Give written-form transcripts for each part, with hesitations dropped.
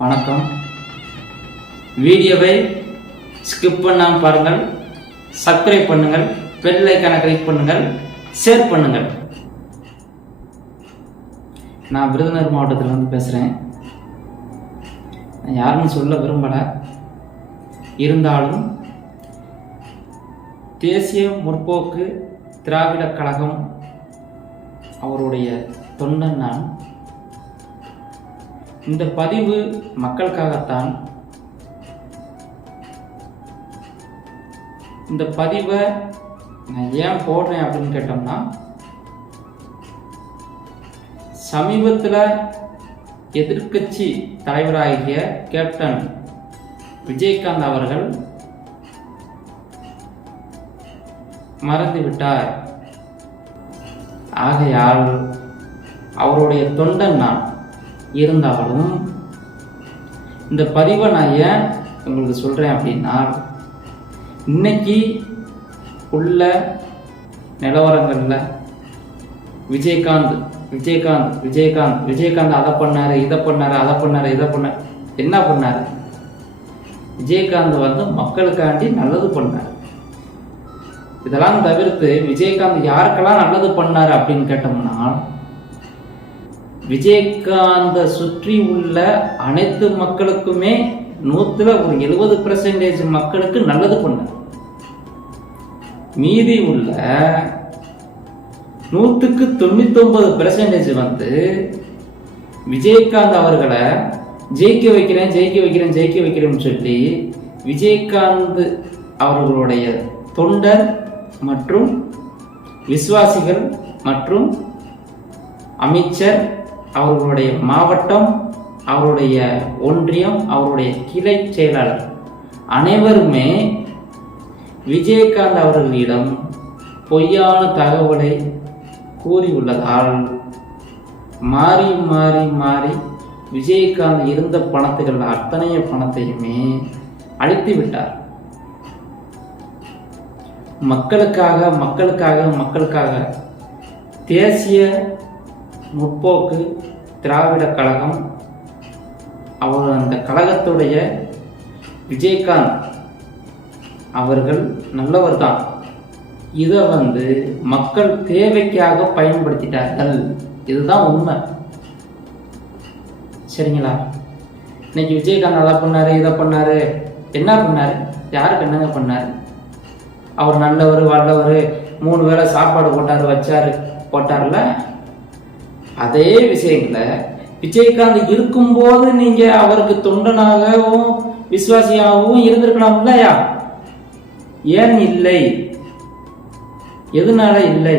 வணக்கம். வீடியோவை ஸ்கிப் பண்ணாமல் பாருங்கள், சப்ஸ்கிரைப் பண்ணுங்கள், பெல் ஐக்கானை கிளிக் பண்ணுங்கள், ஷேர் பண்ணுங்கள். நான் விருதுநகர் மாவட்டத்திலிருந்து பேசுகிறேன். யாருன்னு சொல்ல விரும்பலை, இருந்தாலும் தேசிய முற்போக்கு திராவிட கழகம் அவருடைய தொண்டன் நான். இந்த பதிவு மக்களுக்காகத்தான். இந்த பதிவை நான் ஏன் போடுறேன் அப்படின்னு கேட்டோம்னா, சமீபத்தில் எதிர்க்கட்சி தலைவராகிய கேப்டன் விஜயகாந்த் அவர்கள் மறந்துவிட்டார். ஆகையால் அவருடைய தொண்டன் நான். இருந்தாலும் இந்த பதிவை நான் ஏன் உங்களுக்கு சொல்கிறேன் அப்படின்னா, இன்னைக்கு உள்ள நிலவரங்களில் விஜயகாந்த் விஜயகாந்த் விஜயகாந்த் விஜயகாந்த் அதை பண்ணார், இதை பண்ணார், அதை பண்ணார், இதை பண்ணார். என்ன பண்ணார்? விஜயகாந்த் மக்களுக்காண்டி நல்லது பண்ணார். இதெல்லாம் தவிர்த்து விஜயகாந்த் யாருக்கெல்லாம் நல்லது பண்ணார் அப்படின்னு கேட்டோம்னா, விஜயகாந்த சுற்றி உள்ள அனைத்து மக்களுக்குமே 70% மக்களுக்கு நல்லது பண்ணார். மீதி உள்ள 99% விஜயகாந்த் அவர்களை ஜெயிக்க வைக்கிறேன்னு சொல்லி விஜயகாந்த் அவர்களுடைய தொண்டர் மற்றும் விசுவாசிகள் மற்றும் அமைச்சர், அவர்களுடைய மாவட்டம், அவருடைய ஒன்றியம், அவருடைய கிளை செயலாளர் அனைவருமே விஜயகாந்த் அவர்களிடம் பொய்யான தகவலை கூறியுள்ளதால் மாறி மாறி மாறி விஜயகாந்த் இருந்த பணத்துகள் அத்தனைய பணத்தையுமே அழித்து விட்டார். மக்களுக்காக மக்களுக்காக மக்களுக்காக தேசிய முற்போக்கு திராவிட கழகம் அந்த கழகத்துடைய விஜயகாந்த் அவர்கள் நல்லவர் தான். இதை மக்கள் தேவைக்காக பயன்படுத்திட்டார்கள். இதுதான் உண்மை. சரிங்களா? இன்னைக்கு விஜயகாந்த் அதை பண்ணாரு, இதை பண்ணாரு. என்ன பண்ணாரு? யாருக்கு என்னங்க பண்ணாரு? அவர் நல்லவர், வல்லவர், 3 வேளை சாப்பாடு போட்டார்ல. அதே விஷயங்களை விஜயகாந்த் இருக்கும்போது நீங்க அவருக்கு தொண்டனாகவும் விசுவாசியாகவும் இருந்திருக்கலாம் இல்லையா? ஏன் இல்லை? எதனால இல்லை?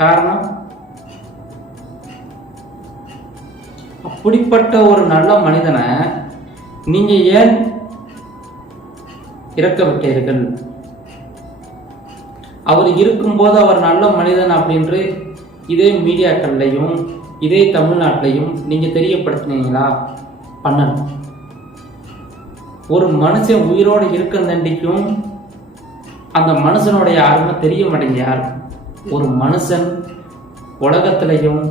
காரணம், அப்படிப்பட்ட ஒரு நல்ல மனிதனை நீங்க ஏன் இறக்க விட்டீர்கள்? அவர் இருக்கும்போது அவர் நல்ல மனிதன் அப்படின்று இதே மீடியாக்கள்லையும் இதே தமிழ்நாட்டிலையும் நீங்க தெரியப்படுத்தினீங்களா? பண்ணணும். ஒரு மனுஷன் உயிரோடு இருக்கந்தண்டிக்கும் அந்த மனுஷனுடைய அருமை தெரிய மாட்டேங்க யாரும். ஒரு மனுஷன் உலகத்திலையும்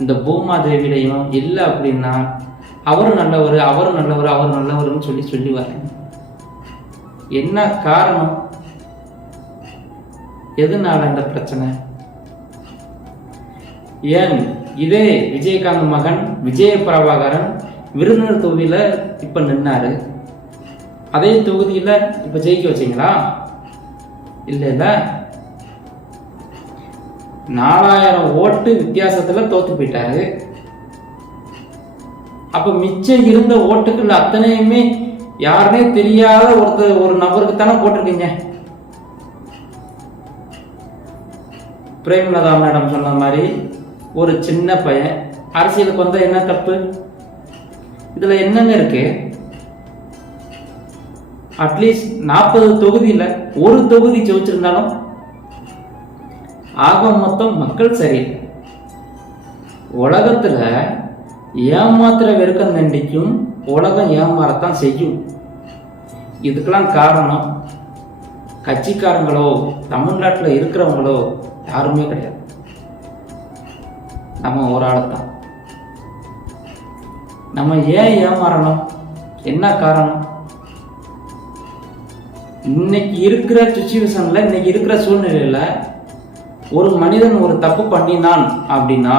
இந்த பூமாதேவிலையும் இல்லை அப்படின்னா அவர் நல்லவர், அவர் நல்லவர், அவர் நல்லவர்னு சொல்லி வரேன். என்ன காரணம்? எதனால இந்த பிரச்சனை? ஏன் இதே விஜயகாந்த் மகன் விஜய பிரபாகரன் விருதுநகர் தொகுதியில இப்ப நின்னாரு. அதே தொகுதியில இப்ப ஜெயிக்க வச்சீங்களா? இல்ல 4000 ஓட்டு வித்தியாசத்துல தோத்து போயிட்டாரு. அப்ப மிச்சம் இருந்த ஓட்டுகள் அத்தனையுமே யாருனே தெரியாத ஒரு நபருக்கு தானே போட்டிருக்கீங்க. பிரேமலதா மேடம் சொன்ன மாதிரி ஒரு சின்ன பையன் அரசியலுக்கு வந்தா என்ன தப்பு? இதுல என்னங்க இருக்கு? அட்லீஸ்ட் 40 தொகுதியில ஒரு தொகுதி ஜெயிச்சிருந்தாலும் ஆக மொத்தம் மக்கள் சரியில்லை. உலகத்துல ஏமாத்திர வெறுக்கம் நண்டிக்கும் உலகம் ஏமாறத்தான் செய்யும். இதுக்கெல்லாம் காரணம் கட்சிக்காரங்களோ தமிழ்நாட்டில் இருக்கிறவங்களோ யாருமே கிடையாது. நம்ம ஒரு ஆள் தான். நம்ம ஏன் ஏமாறணும்? என்ன காரணம்? இன்னைக்கு இருக்கிற சுச்சுவேஷன்ல, இன்னைக்கு இருக்கிற சூழ்நிலையில ஒரு மனிதன் ஒரு தப்பு பண்ணினான் அப்படின்னா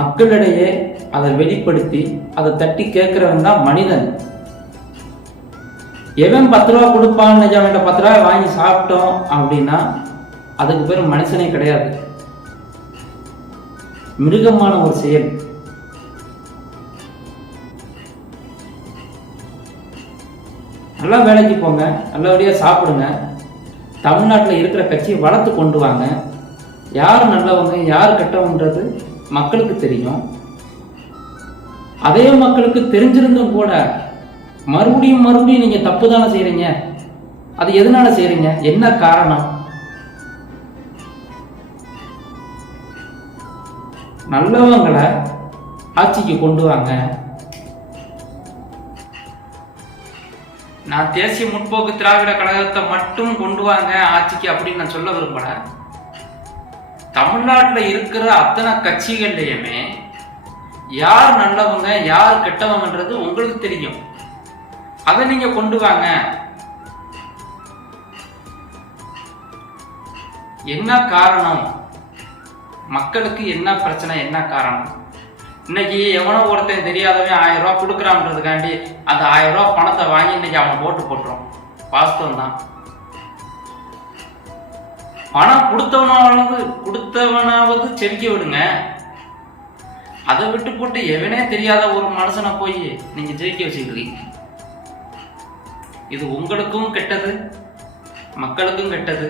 மக்களிடையே அதை வெளிப்படுத்தி அதை தட்டி கேட்கிறவன் தான் மனிதன். எவன் 10 ரூபா கொடுப்பான், அவன் 10 ரூபாய் வாங்கி சாப்பிட்டோம் அப்படின்னா அதுக்கு பேர் மனுஷனே கிடையாது, மிருகமான ஒரு செயல். நல்லா வேலைக்கு போங்க, நல்லபடியாக சாப்பிடுங்க, தமிழ்நாட்டில் இருக்கிற கட்சியை வளர்த்து கொண்டு வாங்க. யார் நல்லவங்க யார் கெட்டவன்றது மக்களுக்கு தெரியும். அதே மக்களுக்கு தெரிஞ்சிருந்தும் கூட மறுபடியும் நீங்க தப்பு தானே செய்றீங்க. அது எதனால செய்றீங்க? என்ன காரணம்? நல்லவங்களை ஆட்சிக்கு கொண்டு வாங்க. நான் தேசிய முற்போக்கு திராவிட கழகத்தை மட்டும் கொண்டு வாங்க ஆட்சிக்கு அப்படின்னு நான் சொல்ல விரும்பல. தமிழ்நாட்டில் இருக்கிற அத்தனை கட்சிகள்லையுமே யார் நல்லவங்க யார் கெட்டவங்கன்றது உங்களுக்கு தெரியும். அதை நீங்க கொண்டு வாங்க. என்ன காரணம்? மக்களுக்கு என்ன பிரச்சனை, என்ன காரணம்? இன்னைக்கு எவனோ ஒருத்தன் தெரியாதவன் 1000 ரூபாய் கொடுக்குறான்றதுக்காண்டி அந்த 1000 ரூபாய் பணத்தை வாங்கி இன்னைக்கு அவனை போட்டு போட்டுரும். வாஸ்தவம் தான். பணம் கொடுத்தவனாவது செவிக்க விடுங்க. அதை விட்டு போட்டு எவனே தெரியாத ஒரு மனுஷனை போய் நீங்க ஜெயிக்க வச்சுக்கிறீங்க. இது உங்களுக்கும் கெட்டது, மக்களுக்கும் கெட்டது.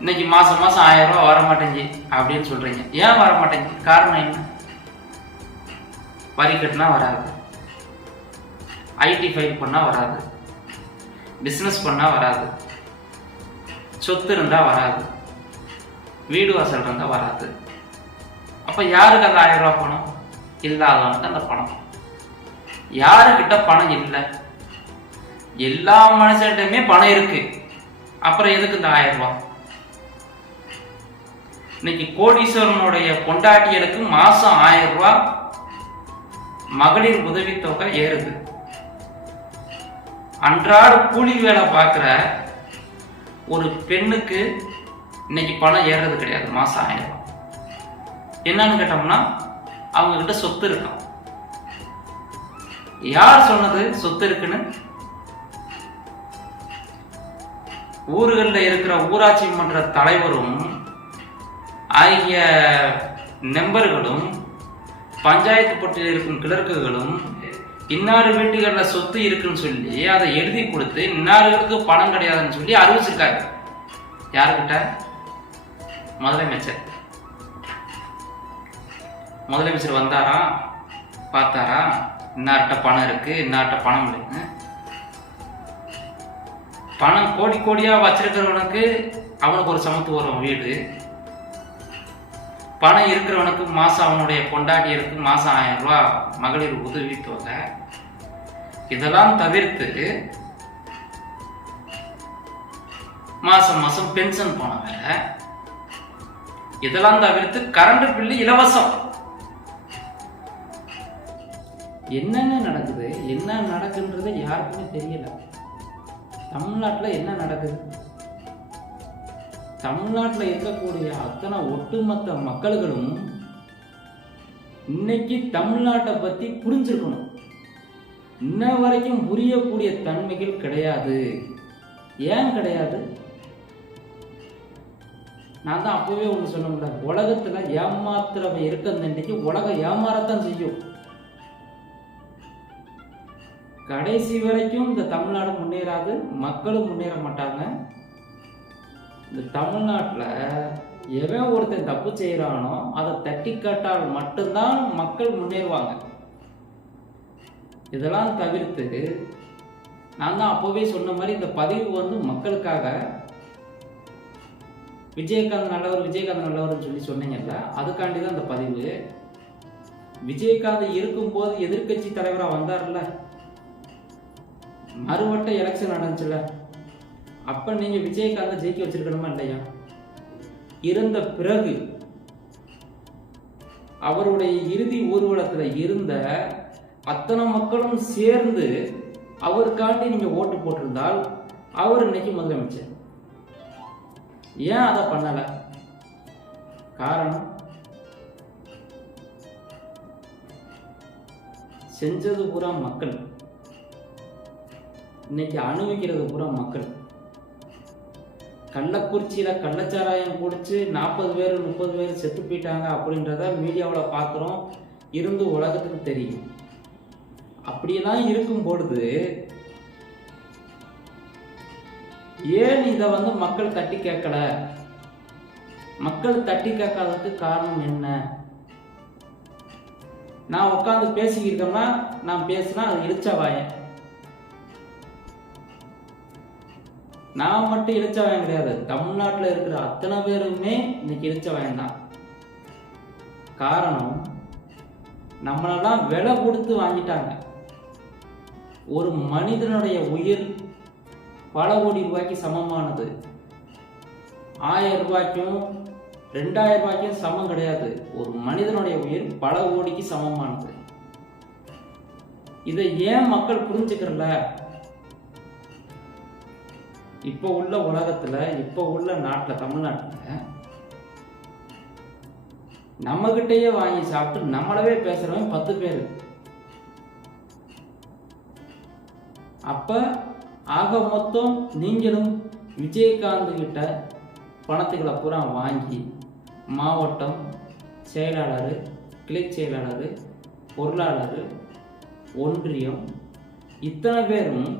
இன்னைக்கு மாசம் 1000 ரூபாய் வர மாட்டேங்கி அப்படின்னு சொல்றீங்க. ஏன் வர மாட்டேங்கி? காரணம் என்ன? வரி கட்டினா வராது, ஐடி ஃபைல் பண்ணா வராது, பிசினஸ் பண்ணா வராது, சொத்து இருந்தா வராது, வீடு வாசல் இருந்தா வராது. அப்ப யாருக்கு அந்த 1000 ரூபாய் பணம்? இல்லாதவனுக்கு அந்த பணம். யாருக்கிட்ட பணம் இல்லை? எல்லா மனுஷன்கிட்டயுமே பணம் இருக்கு. அப்புறம் எதுக்கு இந்த 1000 ரூபாய்? இன்னைக்கு கோடீஸ்வரனுடைய பொண்டாட்டியலுக்கு மாசம் 1000 ரூபாய் மகளிர் உதவித்தொகை ஏறுது. அன்றாட கூலி வேலை பார்க்கிற ஒரு பெண்ணுக்கு இன்னைக்கு பணம் ஏறது கிடையாது. மாசம் 1000 ரூபாய். என்னன்னு கேட்டோம்னா அவங்க கிட்ட சொத்து இருக்கும். யார் சொன்னது சொத்து இருக்குன்னு? ஊர்களில் இருக்கிற ஊராட்சி மன்ற தலைவரும் ஆகிய மெம்பர்களும் பஞ்சாயத்து பட்டியலில் இருக்கும் கிளர்க்குகளும் இன்னாறு வீட்டுகளில் சொத்து இருக்குன்னு சொல்லி அதை எழுதி கொடுத்து இன்னார்களுக்கு பணம் கிடையாதுன்னு சொல்லி அறிவிச்சிருக்காரு. யாருக்கிட்ட? முதலமைச்சர். முதலமைச்சர் வந்தாரா, பார்த்தாரா இன்னார்கிட்ட பணம் இருக்கு இன்னார்கிட்ட பணம் இல்லைன்னு? பணம் கோடி கோடியா வச்சிருக்கிறவனுக்கு அவனுக்கு ஒரு சமத்துவம் வீடு, பணம் இருக்கிறவனுக்கு மாசம் அவனுடைய பொண்டாட்டியருக்கு மாசம் 1000 ரூபாய் மகளிர் உதவித்தொகை. இதெல்லாம் தவிர்த்து மாசம் மாசம் பென்ஷன் பணம் வேற. இதெல்லாம் தவிர்த்து கரண்ட் பில்லு இலவசம். என்னென்ன நடக்குது, என்ன நடக்குன்றது யாருக்குமே தெரியல. தமிழ்நாட்டில் என்ன நடக்குது? தமிழ்நாட்டில் இருக்கக்கூடிய அத்தனை ஒட்டுமொத்த மக்களும் இன்னைக்கு தமிழ்நாட்டை பத்தி புரிஞ்சிருக்கணும். இன்ன வரைக்கும் புரியக்கூடிய தன்மைகள் கிடையாது. ஏன் கிடையாது? நான் தான் அப்பவே ஒன்று சொன்னோம்ல, உலகத்துல ஏமாத்துறவன் இருக்கிற உலகம் ஏமாறத்தான் செய்யும். கடைசி வரைக்கும் இந்த தமிழ்நாடு முன்னேறாது, மக்களும் முன்னேற மாட்டாங்க. இந்த தமிழ்நாட்டில் எவன் ஒருத்தன் தப்பு செய்கிறானோ அதை தட்டி காட்டால் மட்டும்தான் மக்கள் முன்னேறுவாங்க. இதெல்லாம் தவிர்த்து நான் தான் அப்போவே சொன்ன மாதிரி இந்த பதிவு மக்களுக்காக. விஜயகாந்த் நல்லவர் விஜயகாந்த் நல்லவர்னு சொல்லி சொன்னீங்கல்ல, அதுக்காண்டி தான் இந்த பதிவு. விஜயகாந்த் இருக்கும்போது எதிர்கட்சி தலைவராக வந்தார்ல, மறுவட்ட எலெக்ஷன் நடந்துச்சுல, அப்ப நீங்க விஜயகாந்த் ஜெயிக்க வச்சிருக்கணுமா இல்லையா? இருந்த பிறகு அவருடைய இறுதி ஊர்வலத்தில் இருந்த அத்தனை மக்களும் சேர்ந்து அவருக்காண்டி நீங்க ஓட்டு போட்டிருந்தால் அவர் இன்னைக்கு முதலமைச்சர். ஏன் அதை பண்ணல? காரணம், செஞ்சது பூரா மக்கள், இன்னைக்கு அனுபவிக்கிறது பூரா மக்கள். கள்ளக்குறிச்சியில கள்ளச்சாராயம் குடிச்சு 40 பேர் 30 பேர் செத்து போயிட்டாங்க அப்படின்றத மீடியாவில் பார்க்குறோம், இருந்து உலகத்துக்கு தெரியும். அப்படியெல்லாம் இருக்கும் பொழுது ஏன் இதை மக்கள் தட்டி கேட்கல? மக்கள் தட்டி கேட்காததுக்கு காரணம் என்ன? நான் உட்காந்து பேசிக்கிட்டோம்னா, நான் பேசினா அது இழிச்சவாயன். நான் மட்டும் இழிச்சவாயன் கிடையாது, தமிழ்நாட்டில் இருக்கிற அத்தனை பேருமே இன்னைக்கு இழிச்சவாயன் தான். காரணம், நம்மளெல்லாம் விலை கொடுத்து வாங்கிட்டாங்க. ஒரு மனிதனுடைய உயிர் பல கோடி ரூபாய்க்கு சமமானது. 1000 ரூபாய்க்கும் 2000 ரூபாய்க்கும் சமம் கிடையாது. ஒரு மனிதனுடைய உயிர் பல கோடிக்கு சமமானது. இதை ஏன் மக்கள் புரிஞ்சுக்கிறல? இப்போ உள்ள உலகத்துல, இப்போ உள்ள நாட்டில், தமிழ்நாட்டில் நம்ம கிட்டயே வாங்கி சாப்பிட்டு நம்மளவே பேசுறவன் 10 பேர். அப்ப ஆக மொத்தம் நீங்களும் விஜயகாந்த் கிட்ட பணத்துக்களை பூரா வாங்கி மாவட்டம் செயலாளர், கிளை செயலாளர், பொருளாளர், ஒன்றியம் இத்தனை பேரும்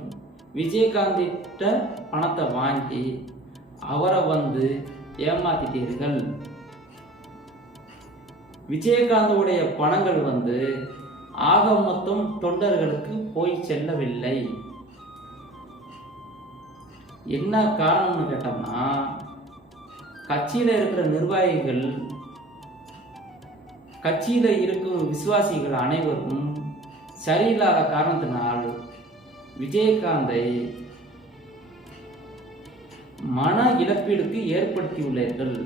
விஜயகாந்த் கிட்ட பணத்தை வாங்கி அவரை ஏமாத்திட்டீர்கள். விஜயகாந்தோடைய பணங்கள் ஆக மொத்தம் தொண்டர்களுக்கு போய் செல்லவில்லை. என்ன காரணம்னு கேட்டோம்னா, கட்சியில இருக்கிற நிர்வாகிகள், கட்சியில இருக்கும் விசுவாசிகள் அனைவரும் சரியில்லாத காரணத்தினால் விஜயகாந்தை மன இழப்பீடுக்கு ஏற்படுத்தியுள்ளார்கள்.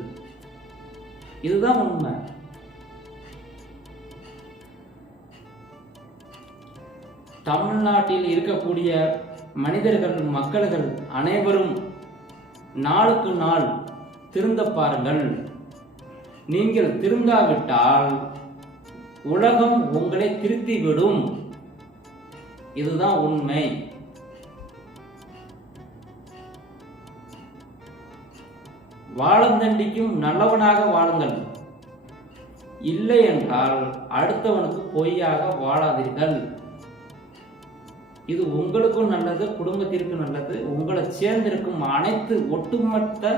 இதுதான் உண்மை. தமிழ்நாட்டில் இருக்கக்கூடிய மனிதர்கள், மக்கள்கள் அனைவரும் நாளுக்கு நாள் திருந்த பாருங்கள். நீங்கள் திருந்தாவிட்டால் உலகம் உங்களை திருத்திவிடும். இதுதான் உண்மை. வாழந்தண்டிக்கும் நல்லவனாக வாழுங்கள். இல்லை என்றால் அடுத்தவனுக்கு பொய்யாக வாழாதீர்கள். இது உங்களுக்கும் நல்லது, குடும்பத்திற்கும் நல்லது, உங்களை சேர்ந்திருக்கும் அனைத்து ஒட்டுமொத்த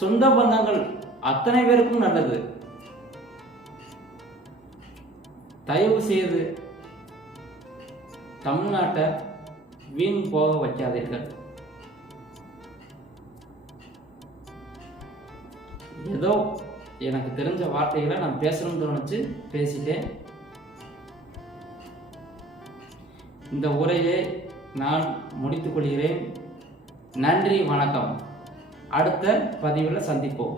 சொந்த பந்தங்கள் அத்தனை பேருக்கும் நல்லது. தயவு செய்து தமிழ்நாட்டை வீண் போக வைக்காதீர்கள். ஏதோ எனக்கு தெரிஞ்ச வார்த்தைகளை நான் பேசணும்னு தோணுச்சு, பேசிட்டேன். இந்த உரையை நான் முடித்துக் கொள்கிறேன். நன்றி, வணக்கம். அடுத்த பதிவில் சந்திப்போம்.